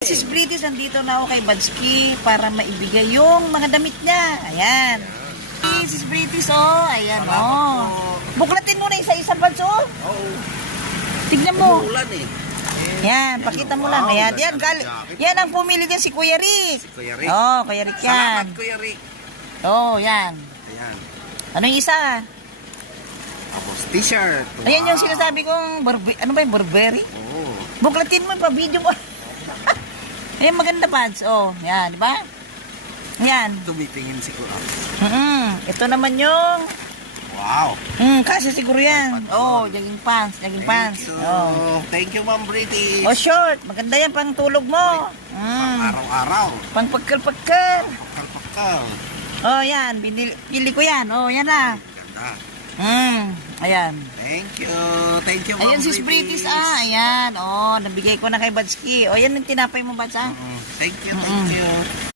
Sis British, nandito na ako kay Badski para maibigay yung mga damit niya. Ayan. Sis British, oh. Ayan, oh. Buklatin mo na isa-isa, Bads, oh. Oo. Tignan mo. Umuulan eh. Yan, pakita mo lang. Ayan, yan ang pumili niya si Kuya Rick. Si Kuya Rick. Oh, Kuya Rick yan. Salamat, Kuya Rick. Oh, yan. Ayan. Ano yung isa? Tapos t-shirt. Ayan yung sinasabi kong, ano ba yung Burberry? Oo. Buklatin mo, pa-video mo. Ayan, maganda, Pads. Oh, yan, di ba? Yan. Tumitingin siguro. Ito naman yung, Wow. kasi siguro yan. Oh, jogging pants, jogging pants. Thank you. Oh. Thank you, Ma'am British. Oh, short. Maganda yan pang tulog mo. Araw-araw. Pang pagkal-pagkal. Pakal-pakal. Oh, yan. Pili ko yan. Oh, yan na. Ganda. Ayan. Thank you. Thank you, Ma'am Ayan, sis British. Ayan. Oh, nabigay ko na kay Badski. Oh, yan yung tinapay mo, Bads, ah. Thank you, thank you.